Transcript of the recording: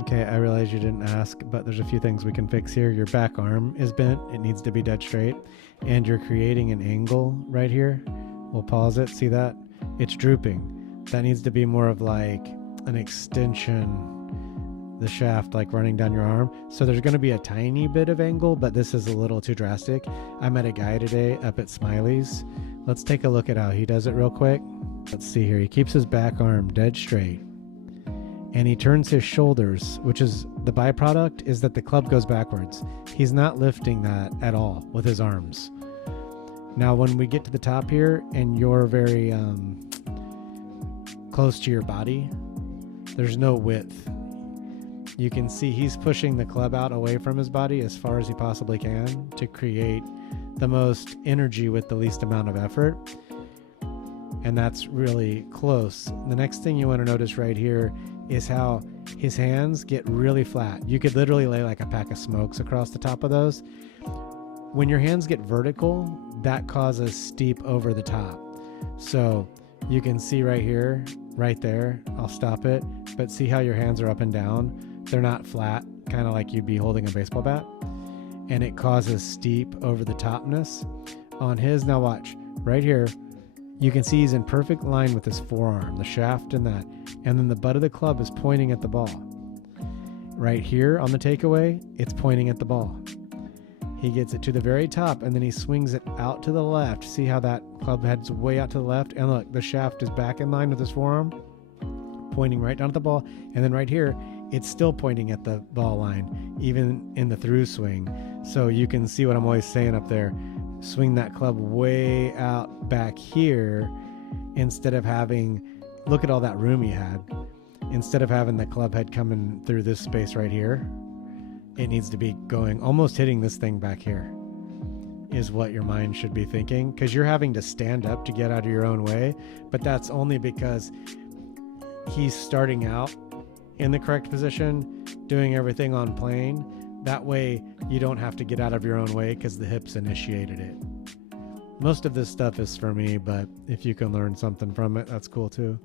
Okay, I realize you didn't ask, but there's a few things we can fix here. Your back arm is bent. It needs to be dead straight. And you're creating an angle right here. We'll pause it. See that? It's drooping. That needs to be more of like an extension, the shaft like running down your arm. So there's going to be a tiny bit of angle, but this is a little too drastic. I met a guy today up at Smiley's. Let's take a look at how he does it real quick. Let's see here. He keeps his back arm dead straight. And he turns his shoulders, which is the byproduct is that the club goes backwards. He's not lifting that at all with his arms. Now, when we get to the top here and you're very close to your body, there's no width. You can see he's pushing the club out away from his body as far as he possibly can to create the most energy with the least amount of effort. And that's really close. The next thing you want to notice right here is how his hands get really flat. You could literally lay like a pack of smokes across the top of those. When your hands get vertical, that causes steep over the top. So you can see right here, right there, I'll stop it, but see how your hands are up and down? They're not flat, kind of like you'd be holding a baseball bat. And it causes steep over the topness on his. Now watch, right here, you can see he's in perfect line with his forearm, the shaft and that. And then the butt of the club is pointing at the ball. Right here on the takeaway, it's pointing at the ball. He gets it to the very top and then he swings it out to the left. See how that club heads way out to the left? And look, the shaft is back in line with his forearm, pointing right down at the ball. And then right here, it's still pointing at the ball line, even in the through swing. So you can see what I'm always saying up there. Swing that club way out back here instead of having, look at all that room he had. Instead of having the club head coming through this space right here, it needs to be going, almost hitting this thing back here is what your mind should be thinking, because you're having to stand up to get out of your own way, but that's only because he's starting out in the correct position, doing everything on plane. That way you don't have to get out of your own way because the hips initiated it. Most of this stuff is for me, but if you can learn something from it, that's cool too.